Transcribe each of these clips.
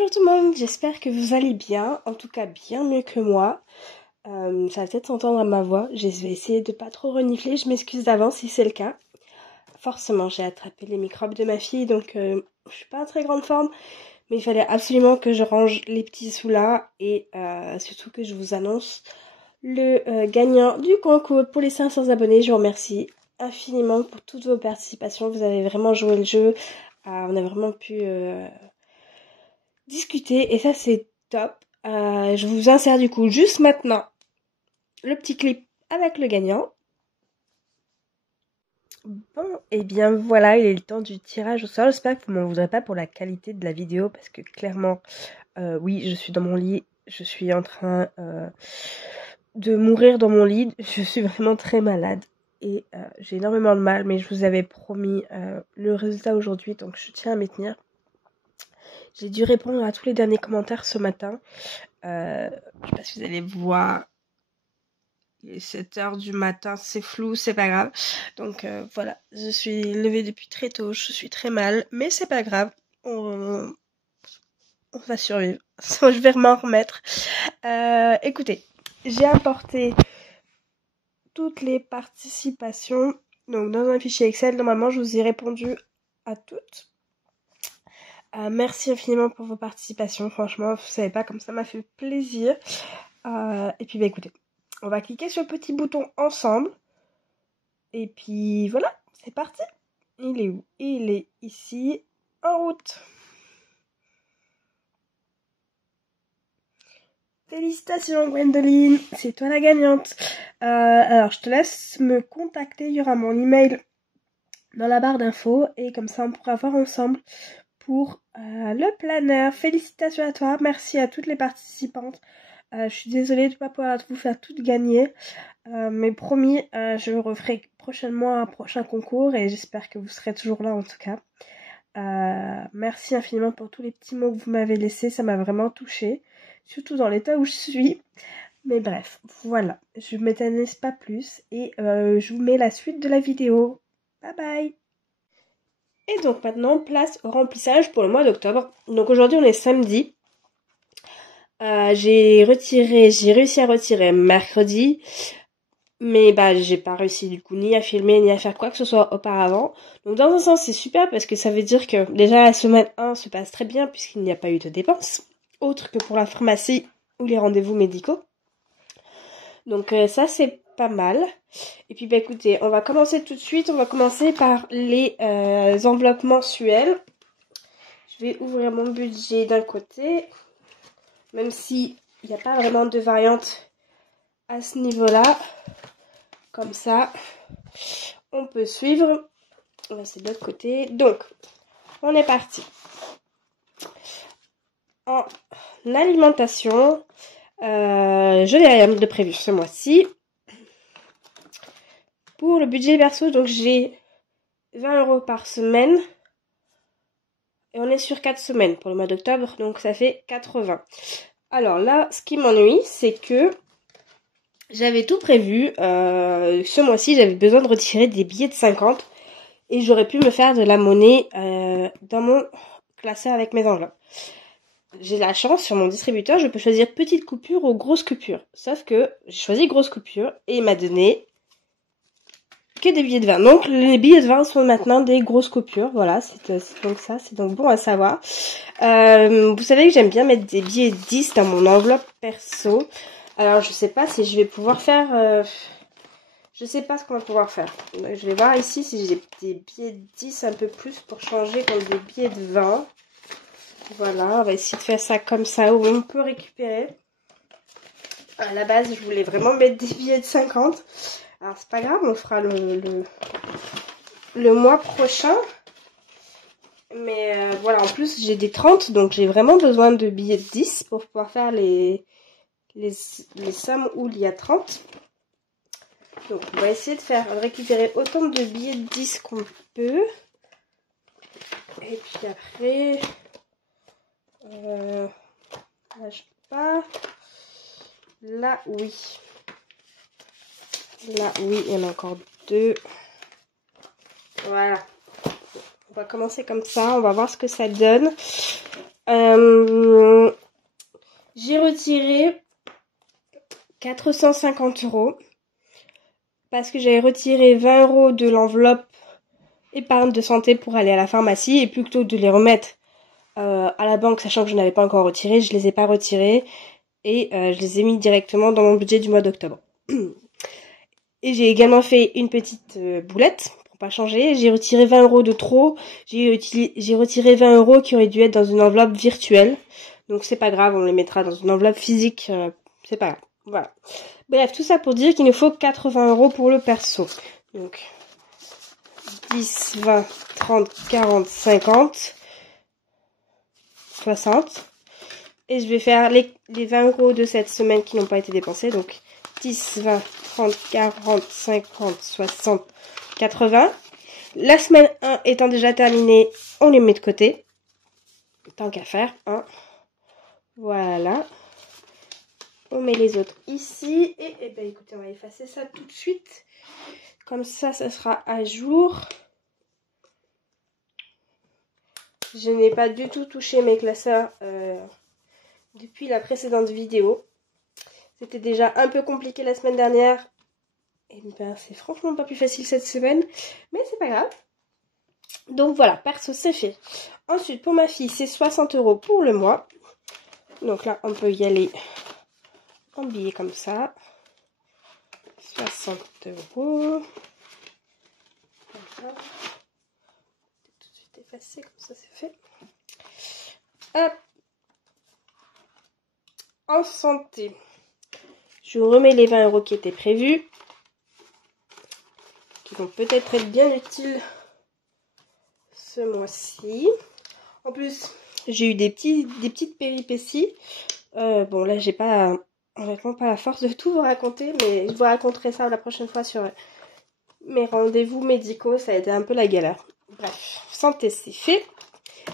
Bonjour tout le monde, j'espère que vous allez bien, en tout cas bien mieux que moi. Ça va peut-être s'entendre à ma voix, je vais essayer de pas trop renifler, je m'excuse d'avance si c'est le cas. Forcément, j'ai attrapé les microbes de ma fille, donc je suis pas en très grande forme, mais il fallait absolument que je range les petits sous là et surtout que je vous annonce le gagnant du concours pour les 500 abonnés. Je vous remercie infiniment pour toutes vos participations, vous avez vraiment joué le jeu, on a vraiment pu discuter et ça c'est top. Je vous insère du coup juste maintenant le petit clip avec le gagnant. Bon, et bien voilà, il est le temps du tirage au sort. J'espère que vous m'en voudrez pas pour la qualité de la vidéo parce que clairement, oui, je suis dans mon lit, je suis en train de mourir dans mon lit, je suis vraiment très malade et j'ai énormément de mal, mais je vous avais promis le résultat aujourd'hui, donc je tiens à m'y tenir. J'ai dû répondre à tous les derniers commentaires ce matin. Je sais pas si vous allez voir. Il est 7h du matin, c'est flou, c'est pas grave. Donc voilà, je suis levée depuis très tôt, je suis très mal, mais c'est pas grave. On va survivre. Je vais m'en remettre. Écoutez, j'ai importé toutes les participations. Donc dans un fichier Excel, normalement je vous ai répondu à toutes. Merci infiniment pour vos participations, franchement, vous savez pas comme ça m'a fait plaisir. Et puis bah écoutez, on va cliquer sur le petit bouton ensemble. Et puis voilà, c'est parti. Il est où? Il est ici, en route. Félicitations Gwendoline, c'est toi la gagnante. Alors je te laisse me contacter, il y aura mon email dans la barre d'infos et comme ça on pourra voir ensemble pour le planeur. Félicitations à toi, merci à toutes les participantes. Je suis désolée de ne pas pouvoir vous faire toutes gagner, mais promis, je referai prochainement un prochain concours et j'espère que vous serez toujours là en tout cas. Merci infiniment pour tous les petits mots que vous m'avez laissés, ça m'a vraiment touchée, surtout dans l'état où je suis. Mais bref, voilà, je ne m'éternise pas plus et je vous mets la suite de la vidéo. Bye bye. Et donc maintenant, place au remplissage pour le mois d'octobre. Donc aujourd'hui on est samedi. J'ai réussi à retirer mercredi. Mais bah j'ai pas réussi du coup ni à filmer ni à faire quoi que ce soit auparavant. Donc dans un sens c'est super parce que ça veut dire que déjà la semaine 1 se passe très bien puisqu'il n'y a pas eu de dépenses. Autre que pour la pharmacie ou les rendez-vous médicaux. Donc ça c'est pas mal. Et puis bah écoutez, on va commencer tout de suite. On va commencer par les enveloppes mensuelles. Je vais ouvrir mon budget d'un côté. Même si il n'y a pas vraiment de variante à ce niveau-là. Comme ça, on peut suivre. Là, c'est de l'autre côté. Donc, on est parti. En alimentation, je n'ai rien de prévu ce mois-ci. Pour le budget perso, donc j'ai 20 € par semaine. Et on est sur 4 semaines pour le mois d'octobre, donc ça fait 80. Alors là, ce qui m'ennuie, c'est que j'avais tout prévu. Ce mois-ci, j'avais besoin de retirer des billets de 50. Et j'aurais pu me faire de la monnaie dans mon classeur avec mes enveloppes. J'ai la chance, sur mon distributeur, je peux choisir petite coupure ou grosse coupure. Sauf que j'ai choisi grosse coupure et il m'a donné que des billets de 20. Donc les billets de 20 sont maintenant des grosses coupures. Voilà, c'est donc ça, c'est donc bon à savoir. Vous savez que j'aime bien mettre des billets 10 dans mon enveloppe perso. Alors je sais pas si je vais pouvoir faire... je sais pas ce qu'on va pouvoir faire. Donc, je vais voir ici si j'ai des billets de 10 un peu plus pour changer contre des billets de 20. Voilà, on va essayer de faire ça comme ça où on peut récupérer. À la base, je voulais vraiment mettre des billets de 50. Alors, c'est pas grave, on fera le mois prochain. Mais voilà, en plus, j'ai des 30, donc j'ai vraiment besoin de billets de 10 pour pouvoir faire les sommes où il y a 30. Donc, on va essayer de récupérer autant de billets de 10 qu'on peut. Et puis après... là, je peux pas. Là, oui. Là, oui, il y en a encore 2. Voilà. On va commencer comme ça. On va voir ce que ça donne. J'ai retiré 450 € parce que j'avais retiré 20 € de l'enveloppe épargne de santé pour aller à la pharmacie et plutôt que de les remettre à la banque, sachant que je n'avais pas encore retiré, je les ai pas retirés et je les ai mis directement dans mon budget du mois d'octobre. Et j'ai également fait une petite boulette pour pas changer. J'ai retiré 20 € de trop. J'ai retiré 20 € qui auraient dû être dans une enveloppe virtuelle. Donc c'est pas grave, on les mettra dans une enveloppe physique. C'est pas grave. Voilà. Bref, tout ça pour dire qu'il nous faut 80 € pour le perso. Donc 10, 20, 30, 40, 50, 60. Et je vais faire les 20 € de cette semaine qui n'ont pas été dépensés. Donc 10, 20, 30, 40, 50, 60, 80. La semaine 1 étant déjà terminée, on les met de côté. Tant qu'à faire. Hein. Voilà. On met les autres ici. Et ben écoutez, on va effacer ça tout de suite. Comme ça, ça sera à jour. Je n'ai pas du tout touché mes classeurs depuis la précédente vidéo. C'était déjà un peu compliqué la semaine dernière. Et ben c'est franchement pas plus facile cette semaine. Mais c'est pas grave. Donc voilà, perso c'est fait. Ensuite pour ma fille c'est 60 € pour le mois. Donc là on peut y aller en billets comme ça. 60 €. Comme ça. Tout de suite effacé comme ça c'est fait. Hop. En santé. Je vous remets les 20 € qui étaient prévus. Qui vont peut-être être bien utiles ce mois-ci. En plus, j'ai eu des petites péripéties. Bon, là, j'ai pas, honnêtement, pas la force de tout vous raconter, mais je vous raconterai ça la prochaine fois sur mes rendez-vous médicaux. Ça a été un peu la galère. Bref, santé, c'est fait.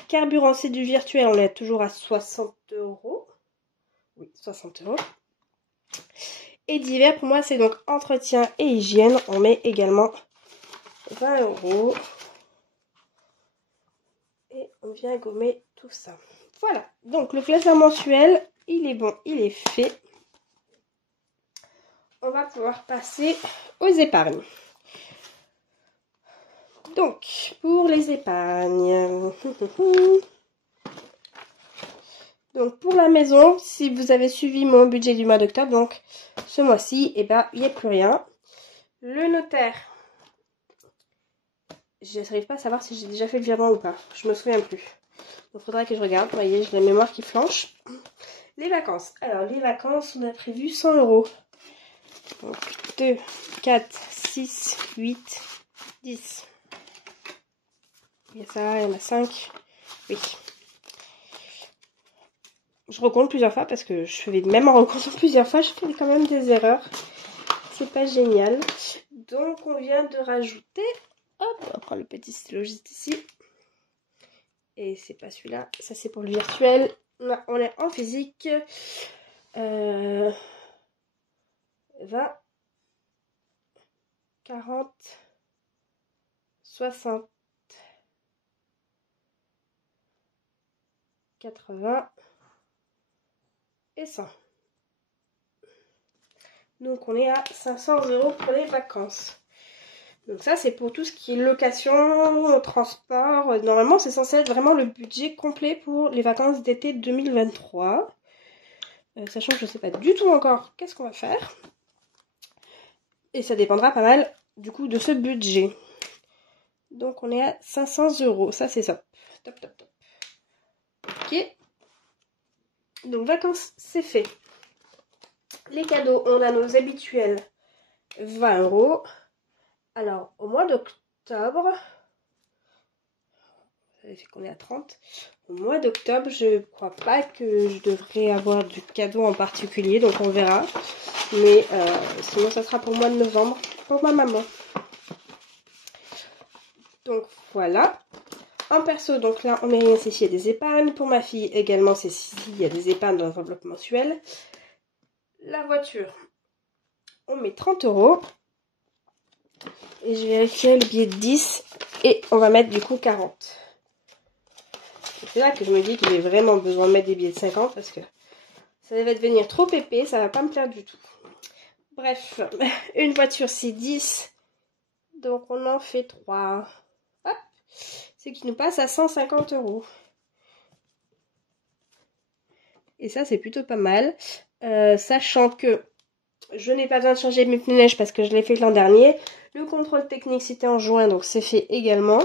Carburant, c'est du virtuel. On est toujours à 60 €. Oui, 60 €. Et divers, pour moi, c'est donc entretien et hygiène. On met également 20 €. Et on vient gommer tout ça. Voilà. Donc, le classeur mensuel, il est bon, il est fait. On va pouvoir passer aux épargnes. Donc, pour les épargnes. Donc, pour la maison, si vous avez suivi mon budget du mois d'octobre, donc ce mois-ci, eh ben, il n'y a plus rien. Le notaire, je n'arrive pas à savoir si j'ai déjà fait le virement ou pas. Je me souviens plus. Donc, il faudra que je regarde. Vous voyez, j'ai la mémoire qui flanche. Les vacances. Alors, les vacances, on a prévu 100 €. Donc, 2, 4, 6, 8, 10. Il y a ça, il y en a 5. Oui. Je recompte plusieurs fois parce que je fais même en recomptant plusieurs fois, je fais quand même des erreurs. C'est pas génial. Donc, on vient de rajouter... Hop, on va prendre le petit stylo juste ici. Et c'est pas celui-là. Ça, c'est pour le virtuel. Là, on est en physique. 20, 40, 60, 80 et 100. Donc on est à 500 € pour les vacances. Donc ça c'est pour tout ce qui est location, transport. Normalement c'est censé être vraiment le budget complet pour les vacances d'été 2023. Sachant que je ne sais pas du tout encore qu'est-ce qu'on va faire. Et ça dépendra pas mal du coup de ce budget. Donc on est à 500 €. Ça c'est ça. Top, top, top. Ok. Donc vacances c'est fait. Les cadeaux, on a nos habituels 20 €. Alors au mois d'octobre, ça fait qu'on est à 30. Au mois d'octobre, je crois pas que je devrais avoir du cadeau en particulier, donc on verra. Mais sinon ça sera pour le mois de novembre, pour ma maman. Donc voilà. En perso, donc là, on met rien, c'est s'il y a des épargnes. Pour ma fille également, c'est s'il y a des épargnes dans l'enveloppe mensuelle. La voiture, on met 30 €. Et je vais vérifier le billet de 10. Et on va mettre du coup 40. c'est là que je me dis que j'ai vraiment besoin de mettre des billets de 50 parce que ça va devenir trop épais, ça va pas me plaire du tout. Bref, une voiture c'est 10, donc on en fait 3. Hop, ce qui nous passe à 150 €. Et ça c'est plutôt pas mal, sachant que je n'ai pas besoin de changer mes pneus neige parce que je l'ai fait l'an dernier. Le contrôle technique c'était en juin, donc c'est fait également.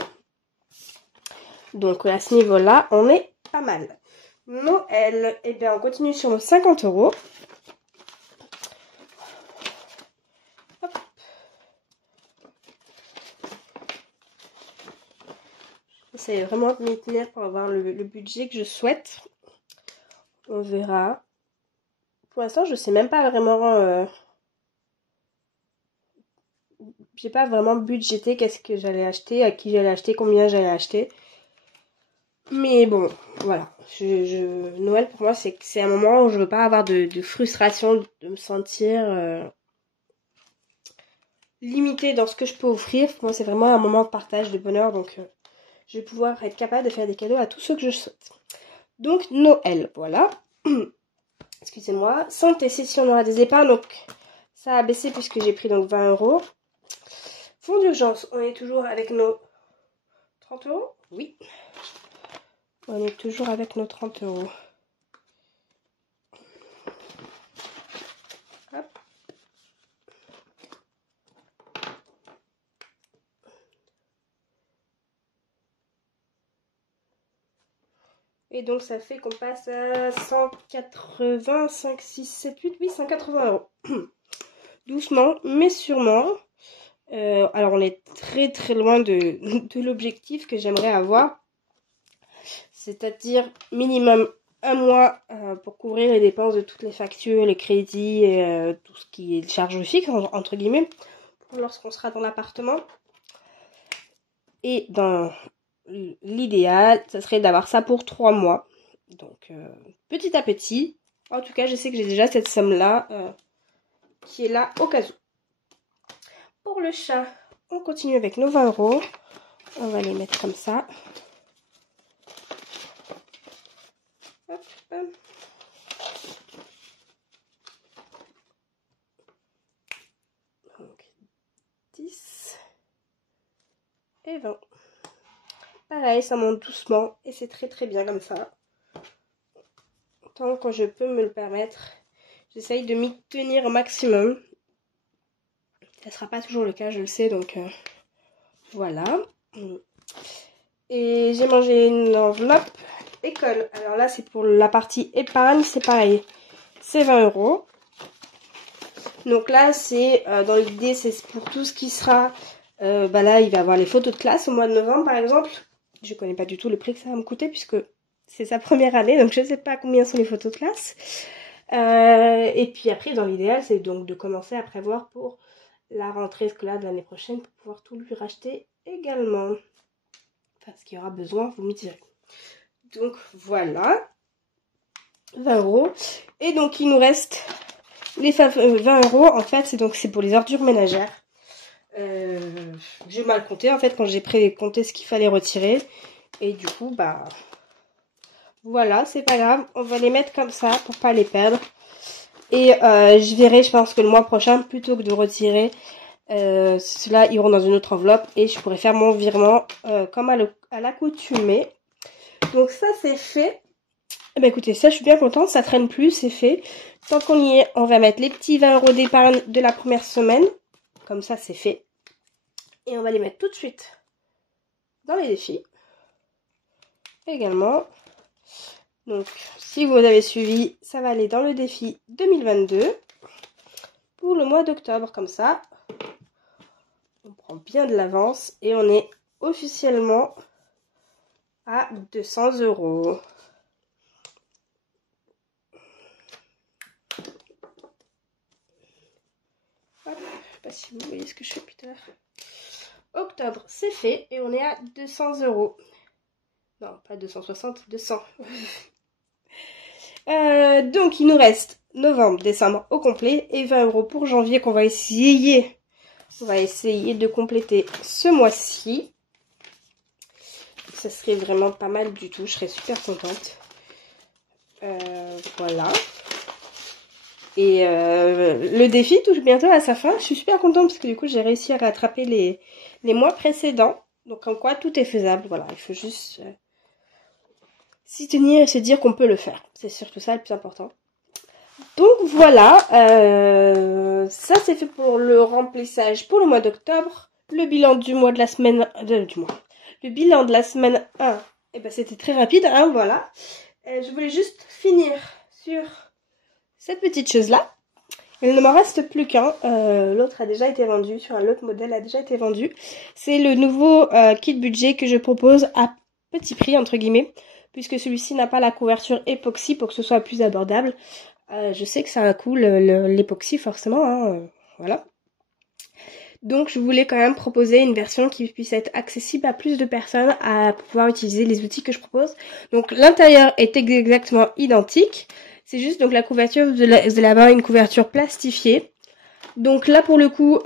Donc à ce niveau-là, on est pas mal. Noël, eh bien on continue sur nos 50 €. Hop. J'essaie vraiment de m'y tenir pour avoir le budget que je souhaite. On verra. Pour l'instant, je sais même pas vraiment... j'ai pas vraiment budgété qu'est-ce que j'allais acheter, à qui j'allais acheter, combien j'allais acheter. Mais bon, voilà. Noël, pour moi, c'est un moment où je veux pas avoir de frustration, de me sentir limitée dans ce que je peux offrir. Pour moi, c'est vraiment un moment de partage, de bonheur. Donc, je vais pouvoir être capable de faire des cadeaux à tous ceux que je souhaite. Donc, Noël, voilà. Excusez-moi. Sans tester si on aura des épargnes. Donc, ça a baissé puisque j'ai pris donc 20 €. Fonds d'urgence, on est toujours avec nos 30 €? Oui. On est toujours avec nos 30 €. Hop. Et donc ça fait qu'on passe à 185, 6, 7, 8, oui, 180 €. Doucement, mais sûrement. Alors on est très très loin de l'objectif que j'aimerais avoir. C'est-à-dire minimum un mois pour couvrir les dépenses de toutes les factures, les crédits, et tout ce qui est charge fixe, entre guillemets, lorsqu'on sera dans l'appartement. Et dans l'idéal, ça serait d'avoir ça pour 3 mois. Donc petit à petit. En tout cas, je sais que j'ai déjà cette somme-là qui est là au cas où. Pour le chat, on continue avec nos 20 €. On va les mettre comme ça. Hop. Donc 10 et 20. Pareil, ça monte doucement et c'est très très bien comme ça. Tant que je peux me le permettre, j'essaye de m'y tenir au maximum. Ça ne sera pas toujours le cas, je le sais, donc voilà. Et j'ai mangé une enveloppe école. Alors là, c'est pour la partie épargne, c'est pareil. C'est 20 €. Donc là, c'est dans l'idée, c'est pour tout ce qui sera... là, il va y avoir les photos de classe au mois de novembre, par exemple. Je connais pas du tout le prix que ça va me coûter, puisque c'est sa première année, donc je ne sais pas combien sont les photos de classe. Et puis après, dans l'idéal, c'est donc de commencer à prévoir pour la rentrée scolaire de l'année prochaine pour pouvoir tout lui racheter également. Enfin, ce qu'il y aura besoin, vous me direz. Donc voilà, 20 €. Et donc il nous reste les 20 €, en fait, c'est pour les ordures ménagères. J'ai mal compté en fait quand j'ai précompté ce qu'il fallait retirer. Et du coup, bah voilà, c'est pas grave. On va les mettre comme ça pour pas les perdre. Et je verrai, je pense que le mois prochain, plutôt que de retirer, ceux-là iront dans une autre enveloppe et je pourrai faire mon virement comme à l'accoutumée. Donc ça c'est fait. Eh ben écoutez, ça je suis bien contente, ça traîne plus, c'est fait. Tant qu'on y est, on va mettre les petits 20 € d'épargne de la première semaine. Comme ça c'est fait. Et on va les mettre tout de suite dans les défis. Également. Donc si vous avez suivi, ça va aller dans le défi 2022. Pour le mois d'octobre, comme ça. On prend bien de l'avance et on est officiellement à 200 €. Hop, je sais pas si vous voyez ce que je fais plus tard. Octobre, c'est fait et on est à 200 €. Non, pas 260, 200. Donc il nous reste novembre, décembre au complet et 20 € pour janvier qu'on va essayer. On va essayer de compléter ce mois-ci. ça serait vraiment pas mal du tout. Je serais super contente. Voilà. Et le défi touche bientôt à sa fin. Je suis super contente parce que du coup j'ai réussi à rattraper les mois précédents. Donc en quoi tout est faisable. Voilà, il faut juste s'y tenir et se dire qu'on peut le faire. C'est surtout ça le plus important. Donc voilà, ça c'est fait pour le remplissage pour le mois d'octobre. Le bilan du mois de la semaine... Le bilan de la semaine 1, et ben c'était très rapide, hein, voilà. Je voulais juste finir sur cette petite chose-là. Il ne m'en reste plus qu'un. L'autre a déjà été vendu, sur un autre modèle a déjà été vendu. C'est le nouveau kit budget que je propose à petit prix, entre guillemets, puisque celui-ci n'a pas la couverture époxy pour que ce soit plus abordable. Je sais que ça a un coût, l'époxy, forcément, hein, voilà. Donc je voulais quand même proposer une version qui puisse être accessible à plus de personnes à pouvoir utiliser les outils que je propose. Donc l'intérieur est exactement identique. C'est juste donc la couverture, vous allez avoir une couverture plastifiée. Donc là pour le coup,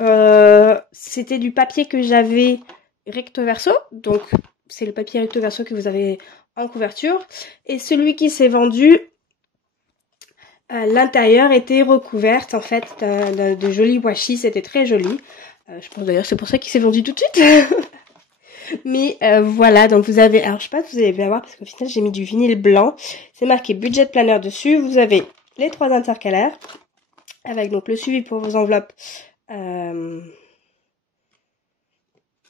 c'était du papier que j'avais recto verso. Donc c'est le papier recto verso que vous avez en couverture. Et celui qui s'est vendu, l'intérieur était recouverte en fait de jolis washi. C'était très joli. Je pense d'ailleurs c'est pour ça qu'il s'est vendu tout de suite. Mais voilà, donc vous avez, alors je sais pas si vous allez bien voir parce qu'au final j'ai mis du vinyle blanc. C'est marqué budget planner dessus. Vous avez les 3 intercalaires avec donc le suivi pour vos enveloppes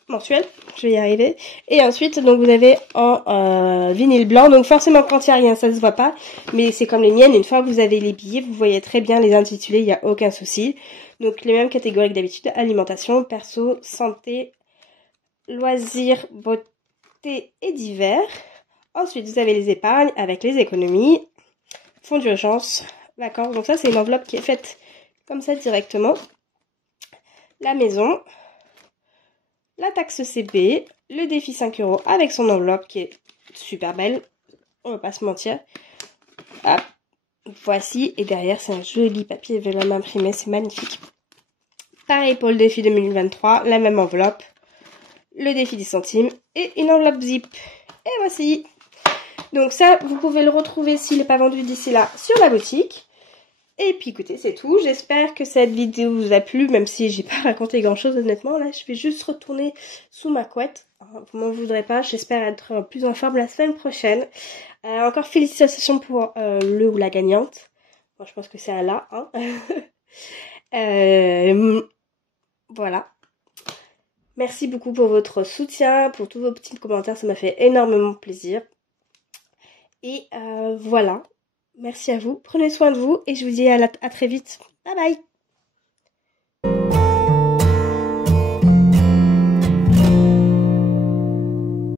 mensuelles. Je vais y arriver. Et ensuite donc vous avez en vinyle blanc. Donc forcément quand il n'y a rien ça se voit pas. Mais c'est comme les miennes, une fois que vous avez les billets, vous voyez très bien les intitulés, il n'y a aucun souci. Donc les mêmes catégories que d'habitude, alimentation, perso, santé, loisirs, beauté et divers. Ensuite, vous avez les épargnes avec les économies, fonds d'urgence, vacances. Donc ça, c'est une enveloppe qui est faite comme ça directement. La maison, la taxe CP, le défi 5 € avec son enveloppe qui est super belle. On va pas se mentir. Hop, voici. Et derrière, c'est un joli papier vélum imprimé. C'est magnifique. Pareil pour le défi 2023, la même enveloppe. Le défi 10 centimes et une enveloppe zip. Et voici. Donc ça, vous pouvez le retrouver s'il n'est pas vendu d'ici là sur la boutique. Et puis écoutez, c'est tout. J'espère que cette vidéo vous a plu, même si j'ai pas raconté grand chose honnêtement. Là, je vais juste retourner sous ma couette. Vous m'en voudrez pas, j'espère être plus en forme la semaine prochaine. Encore félicitations pour le ou la gagnante. Bon, je pense que c'est un là. Hein. Voilà. Merci beaucoup pour votre soutien, pour tous vos petits commentaires, ça m'a fait énormément plaisir. Et voilà, merci à vous, prenez soin de vous et je vous dis à très vite. Bye bye.